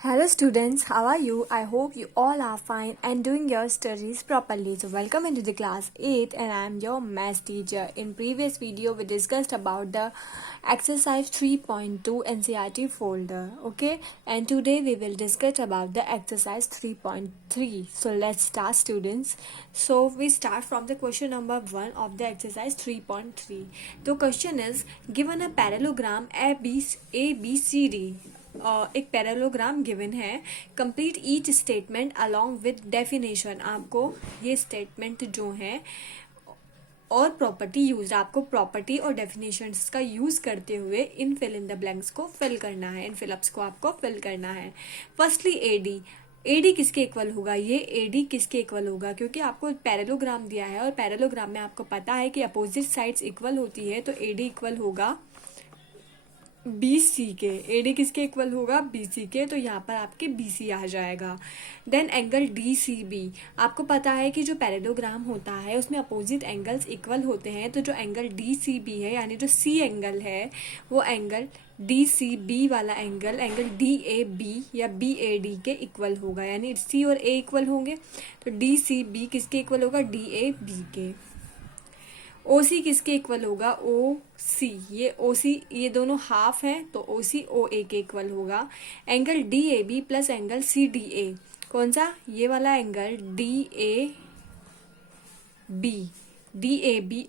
Hello students, how are you? I hope you all are fine and doing your studies properly. So welcome into the class 8 and I am your math teacher. In previous video we discussed about the exercise 3.2 NCERT folder, okay? And today we will discuss about the exercise 3.3. So let's start students. So we start from the question number 1 of the exercise 3.3. The question is given a parallelogram ABCD. एक parallelogram given है, complete each statement along with definition. आपको ये statement जो है और property use, आपको property और definitions का यूज करते हुए इन फिल इन द ब्लैंक्स को फिल करना है, इन फिलअप्स को आपको फिल करना है. फर्स्टली एडी किसके इक्वल होगा? ये एडी किसके इक्वल होगा? क्योंकि आपको पैरेललोग्राम दिया है और पैरेललोग्राम में आपको पता है कि अपोजिट साइड्स इक्वल होती है, तो एडी इक्वल होगा BC के. एडी किसके इक्वल होगा? BC के. तो यहाँ पर आपके BC आ जाएगा. देन एंगल DCB, आपको पता है कि जो पैरेललोग्राम होता है उसमें अपोजिट एंगल्स इक्वल होते हैं, तो जो एंगल DCB है यानी जो C एंगल है वो एंगल DCB वाला एंगल DAB या BAD के इक्वल होगा, यानी C और A इक्वल होंगे, तो DCB किसके इक्वल होगा? DAB के. OC किसके इक्वल होगा? OC, ये OC ये दोनों हाफ हैं तो OC OA के इक्वल होगा. Angle DAB plus angle CDA, कौन सा? ये वाला angle DAB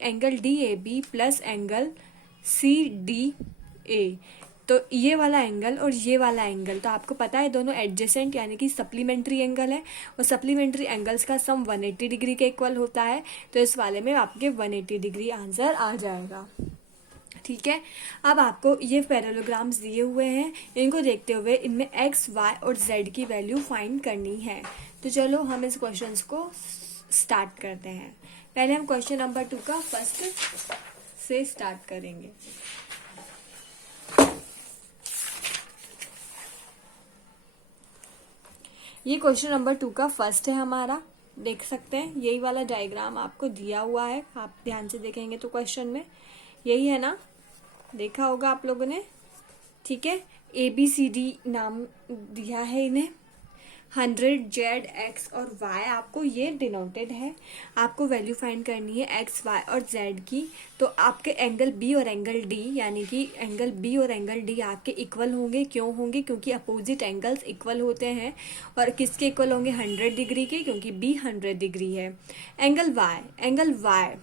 angle DAB plus angle CDA, तो ये वाला एंगल और ये वाला एंगल, तो आपको पता है दोनों एडजेसेंट यानी कि सप्लीमेंट्री एंगल है और सप्लीमेंट्री एंगल्स का सम 180 डिग्री के इक्वल होता है, तो इस वाले में आपके 180 डिग्री आंसर आ जाएगा. ठीक है, अब आपको ये पैरेललोग्राम्स दिए हुए हैं, इनको देखते हुए इनमें x, y और z की वैल्यू फाइंड करनी है. तो चलो हम इस क्वेश्चन को स्टार्ट करते हैं. पहले हम क्वेश्चन नंबर 2 का फर्स्ट से स्टार्ट करेंगे. ये क्वेश्चन नंबर 2 का फर्स्ट है हमारा, देख सकते हैं यही वाला डायग्राम आपको दिया हुआ है, आप ध्यान से देखेंगे तो क्वेश्चन में यही है ना, देखा होगा आप लोगों ने. ठीक है, ABCD नाम दिया है इन्हें, 100 Z, X और Y आपको ये डिनोटेड है. आपको वैल्यू फाइंड करनी है X, Y और Z की. तो आपके एंगल B और एंगल D यानी कि एंगल B और एंगल D आपके इक्वल होंगे. क्यों होंगे? क्योंकि अपोजिट एंगल्स इक्वल होते हैं. और किसके इक्वल होंगे? 100 डिग्री के, क्योंकि B 100 डिग्री है. एंगल Y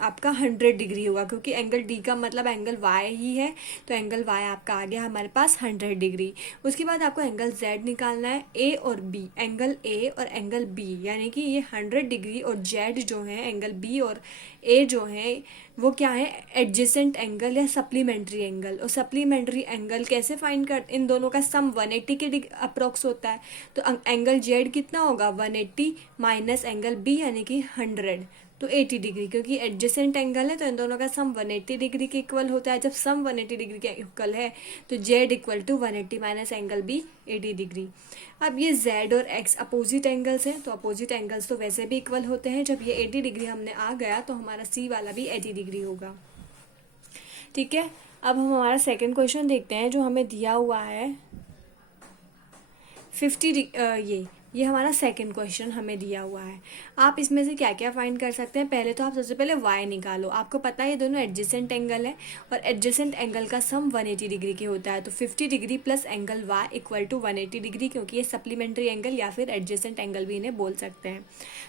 आपका 100 डिग्री होगा, क्योंकि एंगल D का मतलब एंगल Y ही है, तो एंगल Y आपका आ गया हमारे पास 100 डिग्री. उसके बाद आपको एंगल Z निकालना है, A और B, एंगल A और एंगल B, यानी कि ये 100 डिग्री और Z जो है एंगल B और A जो है वो क्या है? एडजेसेंट एंगल या सप्लीमेंट्री एंगल. और सप्लीमेंट्री एंगल कैसे फाइंड कर, इन दोनों का सम 180 के अप्रोक्स होता है, तो एंगल Z कितना होगा? 180 माइनस एंगल B यानी कि 100, तो 80 डिग्री, क्योंकि एडजेसेंट एंगल है तो इन दोनों का सम 180 डिग्री के इक्वल होता है. जब सम 180 डिग्री के इक्वल है तो Z equal to 180 minus angle B 80 degree. अब ये Z और X अपोजिट एंगल्स हैं, तो अपोजिट एंगल्स तो वैसे भी इक्वल होते हैं. जब ये 80 डिग्री हमने आ गया तो हमारा C वाला भी 80 डिग्री होगा. ठीक है, अब हम हमारा सेकेंड क्वेश्चन देखते हैं जो हमें दिया हुआ है 50 ये हमारा सेकंड क्वेश्चन हमें दिया हुआ है. आप इसमें से क्या क्या फाइंड कर सकते हैं? पहले तो आप सबसे पहले y निकालो. आपको पता है ये दोनों एडजेसेंट एंगल है और एडजेसेंट एंगल का सम 180 डिग्री के होता है, तो 50 degree plus angle y equal to 180 degree, क्योंकि ये सप्लीमेंट्री एंगल या फिर एडजेसेंट एंगल भी इन्हें बोल सकते हैं.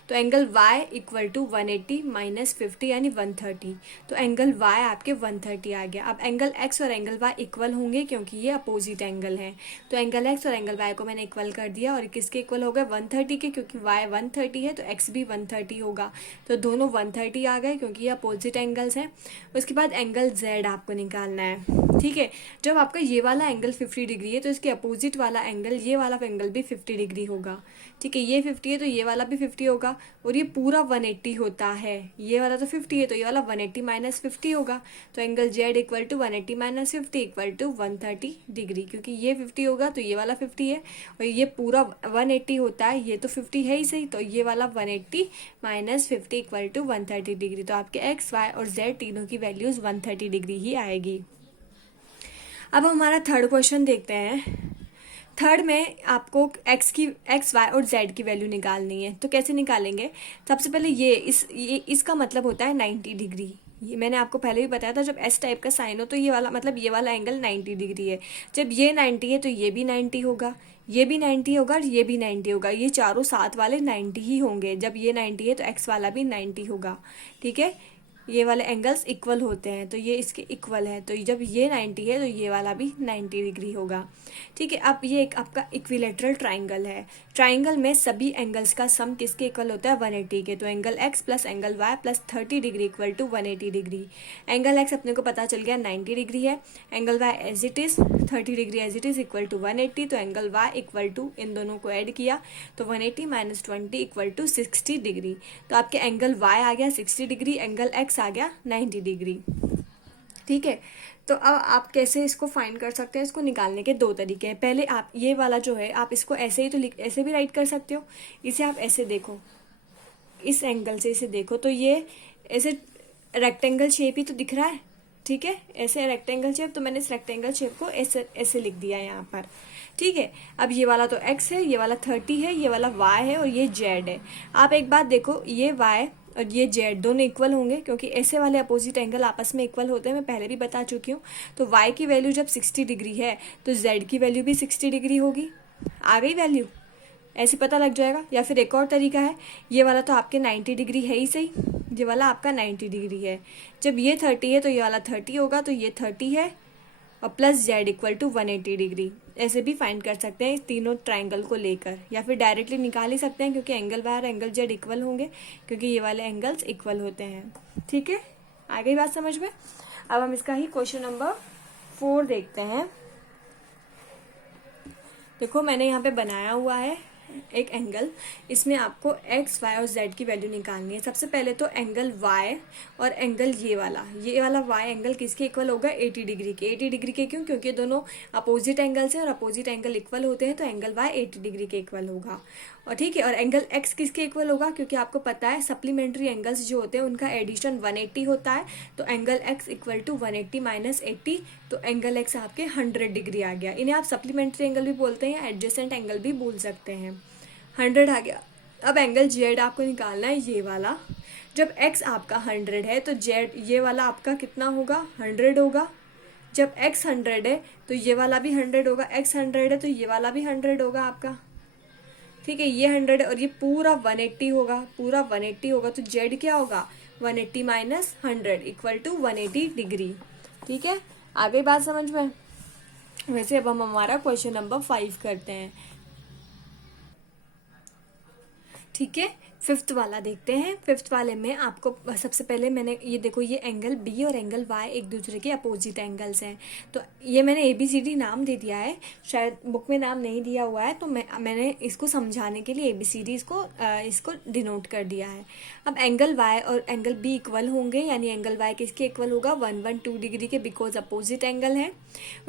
तो angle y equal to 180 minus 50 यानी 130, तो एंगल y आपके 130 आ गया. अब एंगल x और एंगल y इक्वल होंगे क्योंकि ये अपोजिट एंगल है, तो एंगल x और एंगल y को मैंने इक्वल कर दिया. और किसके इक्वल 130 के, क्योंकि y 130 है तो x भी 130 होगा, तो दोनों 130 आ गए क्योंकि ये अपोजिट एंगल्स हैं. उसके बाद एंगल z आपको निकालना है. ठीक है, जब आपका ये वाला एंगल 50 डिग्री है तो इसके अपोजिट वाला एंगल, ये वाला एंगल भी 50 डिग्री होगा. ठीक है, ये 50 है तो ये वाला भी 50 होगा, और ये पूरा 180 होता है. ये वाला तो 50 है तो ये वाला 180 माइनस 50 होगा, तो angle z equal to 180 minus 50 equal to 130 degree, क्योंकि ये 50 होगा तो ये वाला 50 है और ये पूरा 180 होता है, ये तो 50 है ही सही, तो ये वाला 180 माइनस 50 इक्वल टू 130 डिग्री. तो आपके x, y और z तीनों की वैल्यूज 130 डिग्री ही आएगी. अब हमारा थर्ड क्वेश्चन देखते हैं. थर्ड में आपको एक्स वाई और जेड की वैल्यू निकालनी है। तो कैसे निकालेंगे? सबसे पहले इसका मतलब होता है 90 डिग्री। ये मैंने आपको पहले भी बताया था, जब एस टाइप का साइन हो तो ये वाला मतलब ये वाला एंगल 90 डिग्री है। जब ये 90 है तो ये भी 90 होगा, ये भी 90 होगा और ये भी 90 होगा। ये चारों साथ वाले 90 ही होंगे। जब ये 90 है तो एक्स वाला भी 90 होगा। ठीक है, ये वाले एंगल्स इक्वल होते हैं तो ये इसके इक्वल है। तो जब ये 90 है तो ये वाला भी 90 डिग्री होगा। ठीक है, अब ये एक आपका इक्विलेटरल ट्राइंगल है। ट्राइंगल में सभी एंगल्स का सम किसके इक्वल होता है? 180 के। तो angle x plus angle y plus 30 degree equal to 180 degree. Angle x अपने को पता चल गया 90 डिग्री है, angle y as it is 30 degree as it is equal to 180। तो एंगल वाई इक्वल टू, इन दोनों को ऐड किया तो 180 माइनस 20 इक्वल टू 60 डिग्री। तो आपके एंगल वाई आ गया 60 डिग्री, एंगल एक्स आ गया 90 डिग्री। ठीक है, तो अब आप कैसे इसको फाइंड कर सकते हैं? इसको निकालने के दो तरीके हैं। पहले आप ये वाला जो है आप इसको ऐसे ही तो ऐसे भी राइट कर सकते हो। इसे आप ऐसे देखो, इस एंगल से इसे देखो तो ये ऐसे रेक्टेंगल शेप ही तो दिख रहा है। ठीक है, ऐसे रेक्टेंगल शेप, तो मैंने इस रेक्टेंगल शेप को ऐसे ऐसे लिख दिया यहाँ पर। ठीक है, अब ये वाला तो x है, ये वाला 30 है, ये वाला y है और ये z है। आप एक बात देखो, ये y और ये z दोनों इक्वल होंगे क्योंकि ऐसे वाले अपोजिट एंगल आपस में इक्वल होते हैं, मैं पहले भी बता चुकी हूँ। तो y की वैल्यू जब 60 डिग्री है तो z की वैल्यू भी 60 डिग्री होगी। आ गई वैल्यू? ऐसे पता लग जाएगा। या फिर एक और तरीका है, ये वाला तो आपके 90 डिग्री है ही सही, ये वाला आपका 90 डिग्री है। जब ये 30 है तो ये वाला 30 होगा, तो ये 30 है और plus z equal to 180 degree. ऐसे भी फाइंड कर सकते हैं इस तीनों ट्राइंगल को लेकर, या फिर डायरेक्टली निकाल ही सकते हैं क्योंकि एंगल वाई और एंगल जेड इक्वल होंगे क्योंकि ये वाले एंगल्स इक्वल होते हैं। ठीक है, आ गई बात समझ में? अब हम इसका ही क्वेश्चन नंबर 4 देखते हैं। देखो मैंने यहाँ पे बनाया हुआ है एक एंगल, इसमें आपको एक्स वाई और जेड की वैल्यू निकालनी है। सबसे पहले तो एंगल वाई और एंगल ये वाला वाई एंगल किसके इक्वल होगा? 80 डिग्री के। 80 डिग्री के क्यों? क्योंकि दोनों अपोजिट एंगल्स हैं और अपोजिट एंगल इक्वल होते हैं, तो एंगल वाई 80 डिग्री के इक्वल होगा। और ठीक है, और एंगल एक्स किसके इक्वल होगा? क्योंकि आपको पता है सप्लीमेंट्री एंगल्स जो होते हैं उनका एडिशन 180 होता है। तो angle x equal to 180 minus 80, तो एंगल एक्स आपके 100 डिग्री आ गया। इन्हें आप सप्लीमेंट्री एंगल भी बोलते हैं या एडजेसेंट एंगल भी बोल सकते हैं। 100 आ गया। अब एंगल जेड आपको निकालना है, ये वाला। जब एक्स आपका 100 है तो जेड ये वाला आपका कितना होगा? 100 होगा। जब एक्स 100 है तो ये वाला भी 100 होगा। एक्स 100 है तो ये वाला भी 100 होगा आपका। ठीक है, ये 100 है और ये पूरा 180 होगा, पूरा 180 होगा। तो जेड क्या होगा? 180 माइनस 100 इक्वल टू 180 डिग्री। ठीक है, आ गई बात समझ में? वैसे अब हम हमारा क्वेश्चन नंबर 5 करते हैं। ठीक है, 5th वाला देखते हैं। 5th वाले में आपको सबसे पहले मैंने ये देखो, ये एंगल बी और एंगल वाई एक दूसरे के अपोजिट एंगल्स हैं। तो ये मैंने ABCD नाम दे दिया है, शायद बुक में नाम नहीं दिया हुआ है, तो मैंने इसको समझाने के लिए ABCD इसको डिनोट कर दिया है। अब एंगल वाई और एंगल बी इक्वल होंगे, यानी एंगल वाई किसके इक्वल होगा? 112 डिग्री के, बिकॉज अपोजिट एंगल है।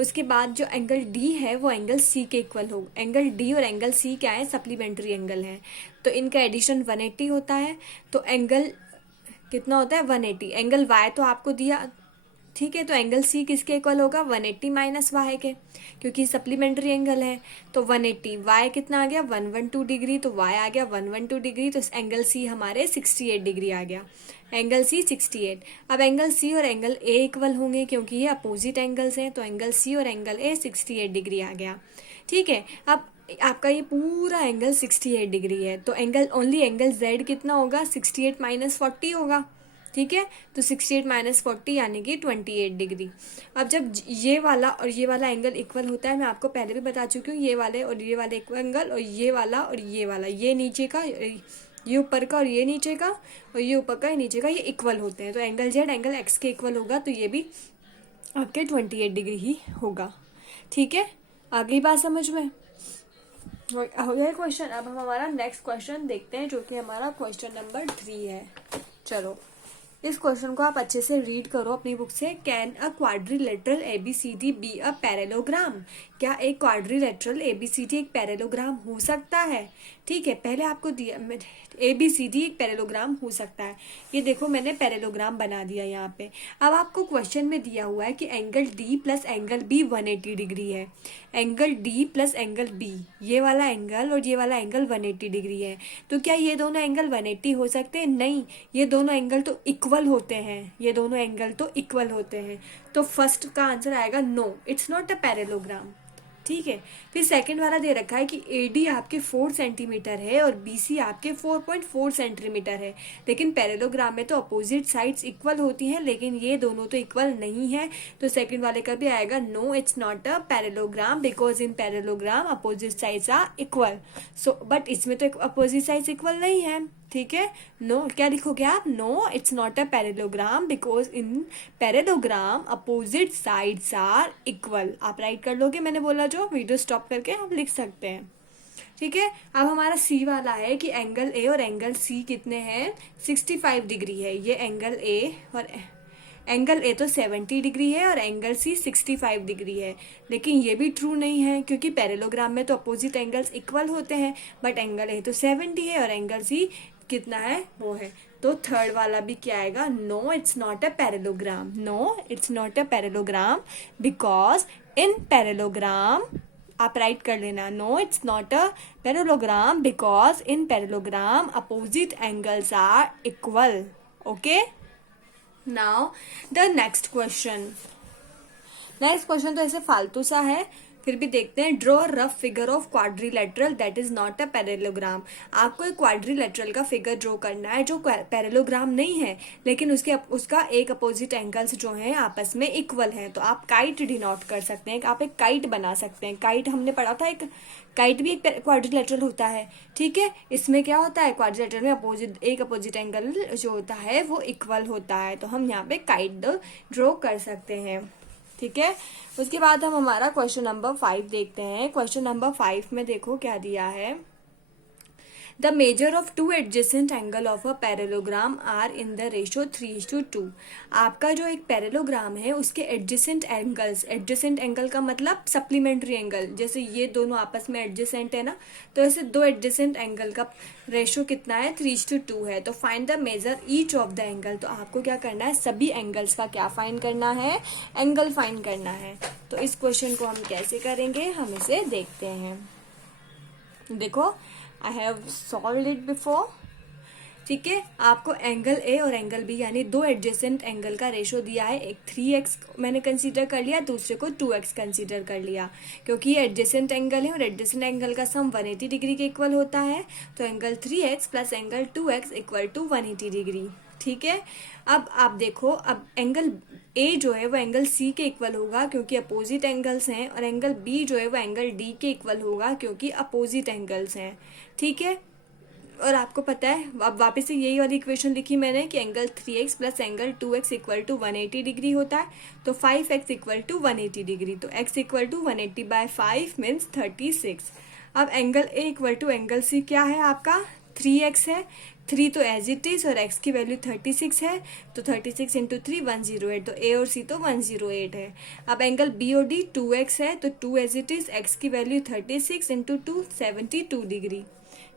उसके बाद जो एंगल डी है वो एंगल सी के इक्वल होगा। एंगल डी और एंगल सी क्या है? सप्लीमेंट्री एंगल है, तो इनका एडिशन 180 होता है। तो एंगल कितना होता है? 180। एंगल वाई तो आपको दिया, ठीक है, तो एंगल सी किसके इक्वल होगा? 180 माइनस वाई के, क्योंकि सप्लीमेंट्री एंगल है। तो 180, वाई कितना आ गया? 112 डिग्री, तो वाई आ गया 112 डिग्री, तो एंगल सी हमारे 68 डिग्री आ गया। Angle C 68। अब एंगल सी और एंगल ए इक्वल होंगे क्योंकि ये अपोजिट एंगल्स हैं, तो एंगल सी और एंगल ए 68 डिग्री आ गया। ठीक है, अब आपका ये पूरा एंगल 68 डिग्री है, तो ओनली एंगल जेड कितना होगा? 68 माइनस 40 होगा। ठीक है, तो 68 माइनस 40 यानी कि 28 डिग्री। अब जब ये वाला और ये वाला एंगल इक्वल होता है, मैं आपको पहले भी बता चुकी हूँ, ये वाले इक्वल एंगल, और ये वाला, ये नीचे का, ये ऊपर का और ये नीचे का, और ये ऊपर का ये नीचे का, ये इक्वल होते हैं। तो एंगल जेड एंगल एक्स के इक्वल होगा, तो ये भी आपके 28 डिग्री ही होगा। ठीक है, आ गई बात समझ में? हो गया क्वेश्चन। अब हम हमारा नेक्स्ट क्वेश्चन देखते हैं, जो कि हमारा क्वेश्चन नंबर 3 है। चलो, इस क्वेश्चन को आप अच्छे से रीड करो अपनी बुक से। Can a quadrilateral ABCD be a parallelogram? क्या एक क्वाड्रिलेटरल ABCD एक पैरेललोग्राम हो सकता है? ठीक है, पहले आपको दिया ABCD एक पैरेललोग्राम हो सकता है। ये देखो मैंने पैरेललोग्राम बना दिया यहाँ पे। अब आपको क्वेश्चन में दिया हुआ है कि angle D plus angle B 180 degree है। Angle D plus angle B, ये वाला एंगल और ये वाला एंगल 180 डिग्री है, तो क्या ये दोनों एंगल 180 हो सकते हैं? नहीं, ये दोनों एंगल तो इक्वल होते हैं, ये दोनों एंगल तो इक्वल होते हैं। तो फर्स्ट का आंसर आएगा no, it's not a parallelogram. ठीक है, फिर सेकंड वाला दे रखा है कि AD आपके 4 सेंटीमीटर है और BC आपके 4.4 सेंटीमीटर है, लेकिन पैरेललोग्राम में तो अपोजिट साइड्स इक्वल होती हैं, लेकिन ये दोनों तो इक्वल नहीं है। तो सेकंड वाले का भी आएगा no, it's not a parallelogram because in parallelogram opposite sides are equal. So but इसमें तो अपोजिट साइड्स इक्वल नहीं है। ठीक है, नो क्या लिखोगे आप? No, it's not a parallelogram because in parallelogram opposite sides are equal. आप राइट कर लोगे, मैंने बोला जो, वीडियो स्टॉप करके आप लिख सकते हैं। ठीक है, अब हमारा सी वाला है कि एंगल ए और एंगल सी कितने हैं? 65 डिग्री है। ये एंगल ए और एंगल ए तो 70 डिग्री है और एंगल सी 65 डिग्री है, लेकिन ये भी ट्रू नहीं है क्योंकि पैरेललोग्राम में तो अपोजिट एंगल्स इक्वल होते हैं, बट एंगल ए तो 70 है और एंगल सी कितना है? वो है। तो थर्ड वाला भी क्या आएगा? No, it's not a parallelogram. No, it's not a parallelogram because in parallelogram, आप राइट कर लेना, no it's not a parallelogram because in parallelogram opposite angles are equal. Okay, now the next question. Next question तो ऐसे फालतू सा है, फिर भी देखते हैं। Draw rough figure of quadrilateral that is not a parallelogram. आपको एक क्वाड्रिलेटरल का फिगर ड्रॉ करना है जो पैरेललोग्राम नहीं है, लेकिन उसका एक अपोजिट एंगल्स जो है आपस में इक्वल है। तो आप काइट डिनोट कर सकते हैं, आप एक काइट बना सकते हैं। काइट हमने पढ़ा था, एक काइट भी एक क्वाड्रिलेटरल होता है। ठीक है, इसमें क्या होता है? क्वाड्रिलेटरल में एक अपोजिट एंगल जो होता है वो इक्वल होता है, तो हम यहाँ पे काइट ड्रॉ कर सकते हैं। ठीक है, उसके बाद हम हमारा क्वेश्चन नंबर 5 देखते हैं। क्वेश्चन नंबर 5 में देखो क्या दिया है। The measure of two adjacent angle of a parallelogram are in the ratio 3:2। आपका जो एक पैरेललोग्राम है उसके एडजेसेंट एंगल्स, एडजेसेंट एंगल का मतलब सप्लीमेंट्री एंगल, जैसे ये दोनों आपस में एडजेसेंट है ना, तो ऐसे दो एडजेसेंट एंगल का रेशियो कितना है? 3:2 है। तो find the measure each of the angle. तो आपको क्या करना है? सभी एंगल्स का क्या फाइंड करना है? एंगल फाइंड करना है। तो इस क्वेश्चन को हम कैसे करेंगे, हम इसे देखते हैं। देखो, I have solved it before। ठीक है, आपको एंगल ए और एंगल बी यानी दो एडजेसेंट एंगल का रेशो दिया है। एक 3x मैंने कंसीडर कर लिया, दूसरे को 2x कंसीडर कर लिया, क्योंकि ये एडजेसेंट एंगल है और एडजेसेंट एंगल का सम 180 डिग्री के इक्वल होता है। तो angle 3x plus angle 2x equal to 180 degree. ठीक है, अब आप देखो, अब एंगल ए जो है वो एंगल सी के इक्वल होगा क्योंकि अपोजिट एंगल्स हैं, और एंगल बी जो है वो एंगल डी के इक्वल होगा क्योंकि अपोजिट एंगल्स हैं। ठीक है, और आपको पता है, अब वापस से यही वाली इक्वेशन लिखी मैंने कि angle 3x plus angle 2x equal to 180 degree होता है, तो 5x इक्वल टू 180 डिग्री, तो x equal to 180 by 5 means 36। अब angle A equal to angle C क्या है आपका? 3x है, 3 तो एज इट इज और x की वैल्यू 36 है, तो 36 इंटू 3 108, तो a और c तो 108 है। अब एंगल b और d 2x है, तो 2 एज इट इज, x की वैल्यू 36 इंटू 2 72 डिग्री।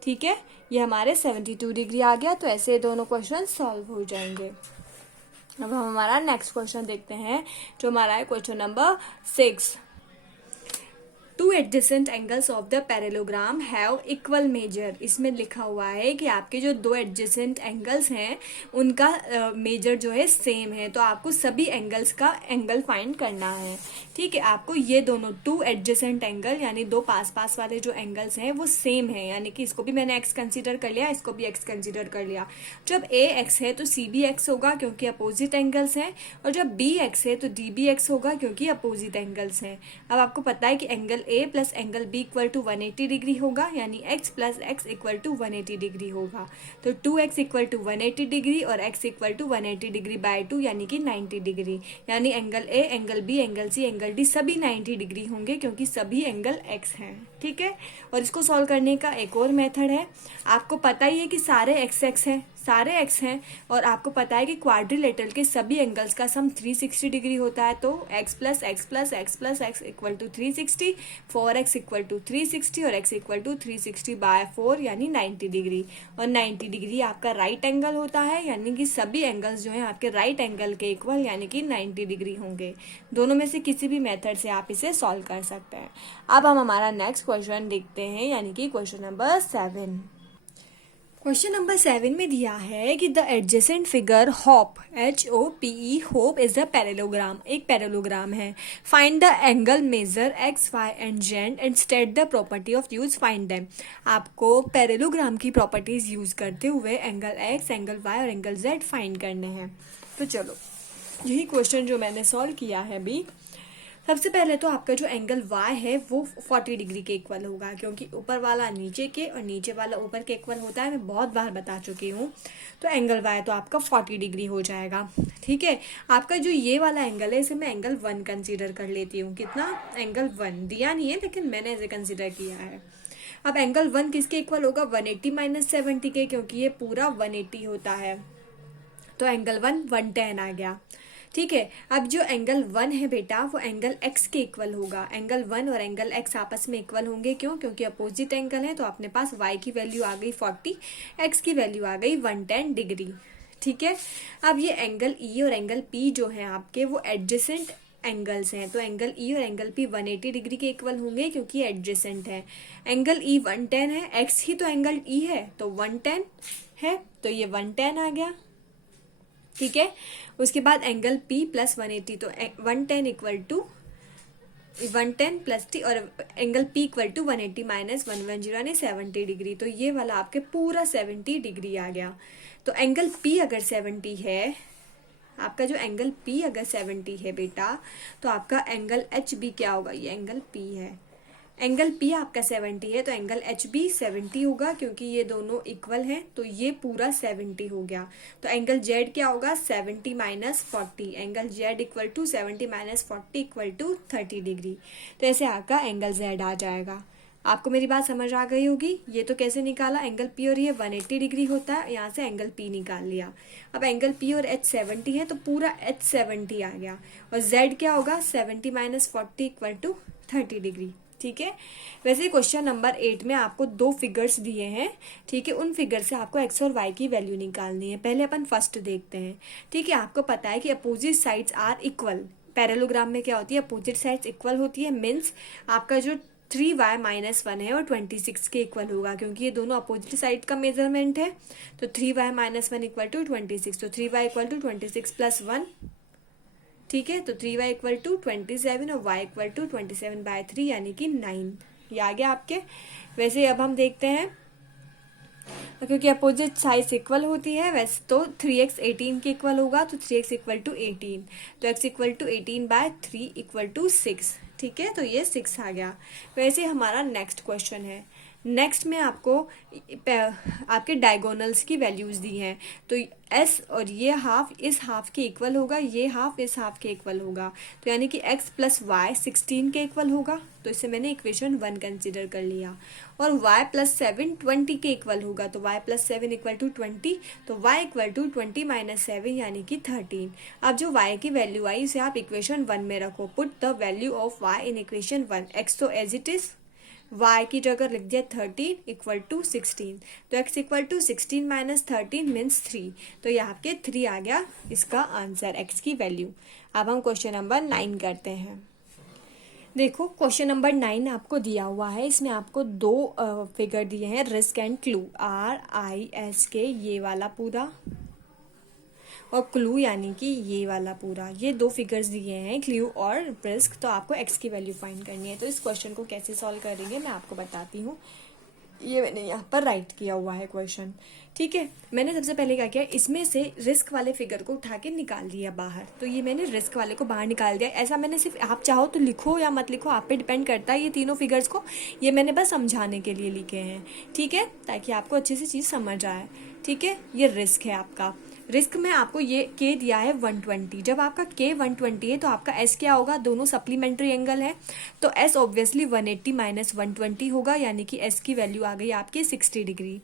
ठीक है, ये हमारे 72 डिग्री आ गया। तो ऐसे दोनों क्वेश्चन सॉल्व हो जाएंगे। अब हम हमारा नेक्स्ट क्वेश्चन देखते हैं, जो हमारा है question number 6। Two adjacent angles of the parallelogram have equal major. इसमें लिखा हुआ है कि आपके जो दो एडजेसेंट एंगल्स हैं उनका मेजर जो है सेम है, तो आपको सभी एंगल्स का एंगल फाइंड करना है। ठीक है, आपको ये दोनों टू एडजेसेंट एंगल यानी दो पास पास वाले जो एंगल्स हैं वो सेम है, यानी कि इसको भी मैंने एक्स कंसीडर कर लिया, इसको भी एक्स कंसीडर कर लिया। जब ए एक्स है तो सी भी एक्स होगा क्योंकि अपोजिट एंगल्स हैं, और जब बी एक्स है तो डी भी एक्स होगा क्योंकि अपोजिट एंगल्स हैं। अब आपको पता है कि angle A plus angle B equal to 180 degree होगा, यानी x plus x equal to 180 degree होगा। तो 2x इक्वल टू 180 डिग्री और x equal to 180 degree by 2 यानी कि 90 डिग्री, यानी angle A, angle B, angle C, angle D सभी 90 degree होंगे क्योंकि सभी एंगल x हैं। ठीक है। और इसको सॉल्व करने का एक और मेथड है। आपको पता ही है कि सारे एक्स हैं और आपको पता है कि क्वाड्रिलेटरल के सभी एंगल्स का सम 360 डिग्री होता है। तो x plus x plus x plus x equal to 360, 4x equal to 360 और x इक्वल टू 360/4 यानी 90 डिग्री। और 90 डिग्री आपका राइट एंगल होता है, यानी कि सभी एंगल्स जो हैं आपके राइट एंगल के इक्वल यानी कि 90 डिग्री होंगे। दोनों में से किसी भी मेथड से आप इसे सॉल्व कर सकते हैं। अब हम हमारा नेक्स्ट क्वेश्चन देखते हैं, यानी कि क्वेश्चन नंबर 7। क्वेश्चन नंबर 7 में दिया है कि the adjacent figure hope HOPE hope is a parallelogram, एक पैरेललोग्राम है। Find the angle measure x, y and z and state the property of use find them. आपको पैरेललोग्राम की properties use करते हुए एंगल x, एंगल y और angle z find करने हैं। तो चलो यही क्वेश्चन जो मैंने सॉल्व किया है अभी। सबसे पहले तो आपका जो एंगल y है वो 40 डिग्री के इक्वल होगा, क्योंकि ऊपर वाला नीचे के और नीचे वाला ऊपर के इक्वल होता है, मैं बहुत बार बता चुकी हूँ। तो एंगल y तो आपका 40 डिग्री हो जाएगा। ठीक है, आपका जो ये वाला एंगल है इसे मैं एंगल 1 कंसीडर कर लेती हूँ। कितना? एंगल 1 दिया नहीं है लेकिन मैंने इसे कंसीडर किया है। अब एंगल 1 किसके इक्वल होगा? 180 माइनस 70 के, क्योंकि ये पूरा 180 होता है। तो एंगल 1 110 आ गया। ठीक है, अब जो एंगल 1 है बेटा वो एंगल x के इक्वल होगा। एंगल 1 और एंगल x आपस में इक्वल होंगे, क्यों? क्योंकि अपोजिट एंगल है। तो अपने पास y की वैल्यू आ गई 40, x की वैल्यू आ गई 110 डिग्री। ठीक है, अब ये एंगल E और एंगल P जो है आपके वो एडजेसेंट एंगल्स हैं। तो एंगल E और एंगल P 180 डिग्री के इक्वल होंगे, क्योंकि एडजेसेंट है। एंगल E 110 है, x ही तो एंगल E है, तो 110 है, तो ये 110 आ गया। ठीक है, उसके बाद एंगल P प्लस 180, तो 110 इक्वल टू 110 प्लस t और angle P equal to 180 minus 110 यानी 70 डिग्री। तो ये वाला आपके पूरा 70 डिग्री आ गया। तो एंगल P अगर 70 है, आपका जो एंगल P अगर 70 है बेटा, तो आपका एंगल HB क्या होगा? ये एंगल P है। एंगल P आपका 70 है तो एंगल HB 70 होगा, क्योंकि ये दोनों इक्वल हैं। तो ये पूरा 70 हो गया। तो एंगल Z क्या होगा? 70 minus 40। Angle Z equal to 70 minus 40 equal to 30 degree. तो ऐसे आपका एंगल Z आ जाएगा। आपको मेरी बात समझ आ गई होगी। ये तो कैसे निकाला? एंगल P और ये 180 डिग्री होता है, यहाँ से एंगल P निकाल लिया। अब एंगल P और H 70 है तो पूरा H 70 आ गया। और Z क्या होगा? 70 माइनस 40 इक्वल टू 30 डिग्री। ठीक है, वैसे क्वेश्चन नंबर 8 में आपको 2 फिगर्स दिए हैं। ठीक है, उन फिगर से आपको x और y की वैल्यू निकालनी है। पहले अपन फर्स्ट देखते हैं। ठीक है, आपको पता है कि opposite sides are equal. Parallelogram में क्या होती है? अपोजिट साइड्स इक्वल होती है। मीन्स आपका जो 3y माइनस 1 है और 26 के इक्वल होगा, क्योंकि ये दोनों अपोजिट साइड का मेजरमेंट है। तो 3y माइनस 1 इक्वल टू 26, तो 3y इक्वल टू 26 प्लस 1। ठीक है, तो 3y इक्वल टू 27 और y इक्वल टू 27/3 यानी कि 9। ये आ गया आपके। वैसे अब हम देखते हैं, क्योंकि अपोजिट साइड्स इक्वल होती है, वैसे तो 3x 18 के इक्वल होगा, तो 3x इक्वल टू 18, तो x equal to 18/3 equal to 6। ठीक है, तो ये 6 आ गया। वैसे हमारा नेक्स्ट क्वेश्चन है। नेक्स्ट में आपको आपके डायगोनल्स की वैल्यूज दी हैं। तो s और ये हाफ इस हाफ के इक्वल होगा, ये हाफ इस हाफ के इक्वल होगा, तो यानी कि x प्लस वाई 16 के इक्वल होगा। तो इसे मैंने इक्वेशन 1 कंसिडर कर लिया। और y प्लस 7 20 के इक्वल होगा, तो y प्लस 7 इक्वल टू 20, तो y इक्वल टू 20 माइनस 7 यानी कि 13। अब जो y की वैल्यू आई उसे आप इक्वेशन 1 में रखो। Put the value of y in equation 1। x तो एज इट इज, y की जगह लिख दिया 13 इक्वल टू 16, तो x equal to 16 minus 13 means 3। तो यहाँ के 3 आ गया इसका आंसर, x की वैल्यू। अब हम क्वेश्चन नंबर 9 करते हैं। देखो क्वेश्चन नंबर 9 आपको दिया हुआ है। इसमें आपको 2 फिगर दिए हैं, रिस्क एंड क्लू। RISK ये वाला पूरा और क्लू यानी कि ये वाला पूरा। ये 2 फिगर्स दिए हैं, क्लू और रिस्क। तो आपको x की वैल्यू फाइंड करनी है। तो इस क्वेश्चन को कैसे सॉल्व करेंगे मैं आपको बताती हूँ। ये मैंने यहाँ पर राइट किया हुआ है क्वेश्चन। ठीक है, मैंने सबसे पहले क्या किया, इसमें से रिस्क वाले फिगर को उठा के निकाल दिया बाहर। तो ये मैंने रिस्क वाले को बाहर निकाल दिया। ऐसा मैंने सिर्फ, आप चाहो तो लिखो या मत लिखो, आप पे डिपेंड करता है। ये तीनों फिगर्स को ये मैंने बस समझाने के लिए लिखे हैं। ठीक है, ताकि आपको अच्छे से चीज़ समझ आए। ठीक है, ये रिस्क है आपका। रिस्क में आपको ये के दिया है 120, जब आपका के 120 है तो आपका एस क्या होगा, दोनों सप्लीमेंट्री एंगल है तो एस ऑब्वियसली 180 माइनस 120 होगा, यानी कि एस की वैल्यू आ गई आपकी 60 डिग्री।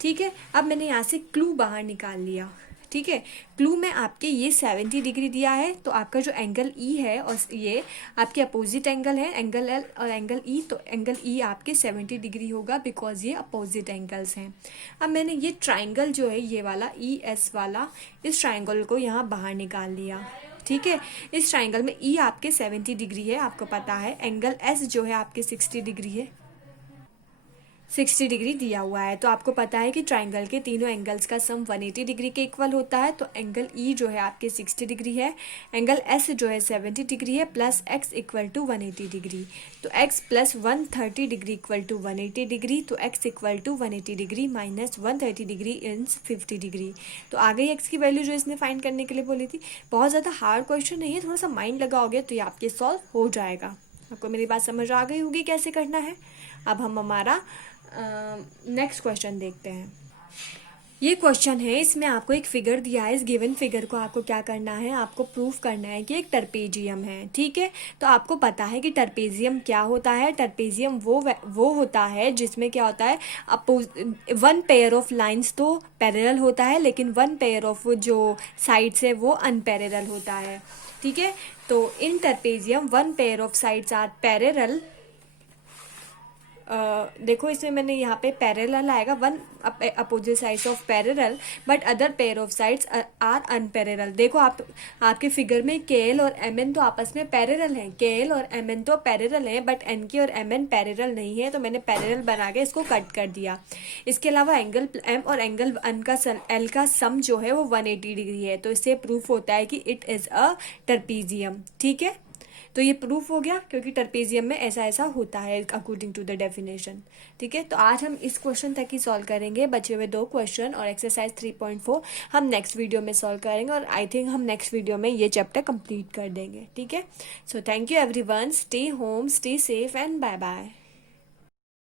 ठीक है, अब मैंने यहाँ से क्लू बाहर निकाल लिया। ठीक है, क्लू में आपके ये 70 डिग्री दिया है, तो आपका जो एंगल ई है और ये आपके अपोजिट एंगल है, एंगल एल और एंगल ई, तो एंगल ई आपके 70 डिग्री होगा बिकॉज ये अपोजिट एंगल्स हैं। अब मैंने ये ट्राइंगल जो है ये वाला ई एस वाला, इस ट्राइंगल को यहाँ बाहर निकाल लिया। ठीक है, इस ट्राइंगल में ई आपके 70 डिग्री है, आपको पता है, एंगल एस जो है आपके 60 डिग्री है, 60 डिग्री दिया हुआ है, तो आपको पता है कि ट्राइंगल के तीनों एंगल्स का सम 180 डिग्री के इक्वल होता है, तो एंगल ई जो है आपके 60 डिग्री है, एंगल एस जो है 70 डिग्री है, plus x equal to 180 degree, तो X plus 130 degree equal to 180 degree, तो X equal to 180 degree minus 130 degree इन 50 डिग्री। तो आ गई एक्स की वैल्यू जो इसने फाइंड करने के लिए बोली थी। बहुत ज़्यादा हार्ड क्वेश्चन नहीं है, थोड़ा सा माइंड लगाओगे तो ये आपके सॉल्व हो जाएगा। आपको मेरी बात समझ आ गई होगी कैसे करना है। अब हम हमारा नेक्स्ट क्वेश्चन देखते हैं। ये क्वेश्चन है, इसमें आपको एक फिगर दिया है, इस गिवन फिगर को आपको क्या करना है, आपको प्रूफ करना है कि एक टर्पेजियम है। ठीक है, तो आपको पता है कि टर्पेजियम क्या होता है। टर्पेजियम वो होता है जिसमें क्या होता है, वन पेयर ऑफ लाइंस तो पैरेलल होता है, लेकिन वन पेयर ऑफ जो साइड्स है वो अनपैरेलल होता है। ठीक है, तो in trapezium one pair of sides are parallel. देखो इसमें मैंने यहाँ पे पैरेलल आएगा, one opposite sides of parallel, but other pair of sides are unparallel. देखो आपके फिगर में के एल और एम एन तो आपस में पैरेलल हैं, के एल और एम एन तो पैरेलल हैं, बट एन के और एम एन पैरेलल नहीं है, तो मैंने पैरेलल बना के इसको कट कर दिया। इसके अलावा एंगल एम और एंगल एल का सम जो है वो 180 डिग्री है, तो इससे प्रूफ होता है कि इट इज़ अ टर्पेजियम। ठीक है, तो ये प्रूफ हो गया, क्योंकि टर्पेजियम में ऐसा ऐसा होता है अकॉर्डिंग टू द डेफिनेशन। ठीक है, तो आज हम इस क्वेश्चन तक ही सॉल्व करेंगे। बचे हुए 2 क्वेश्चन और एक्सरसाइज 3.4 हम नेक्स्ट वीडियो में सॉल्व करेंगे, और आई थिंक हम नेक्स्ट वीडियो में ये चैप्टर कंप्लीट कर देंगे। ठीक है, so thank you everyone, stay home, stay safe and bye bye.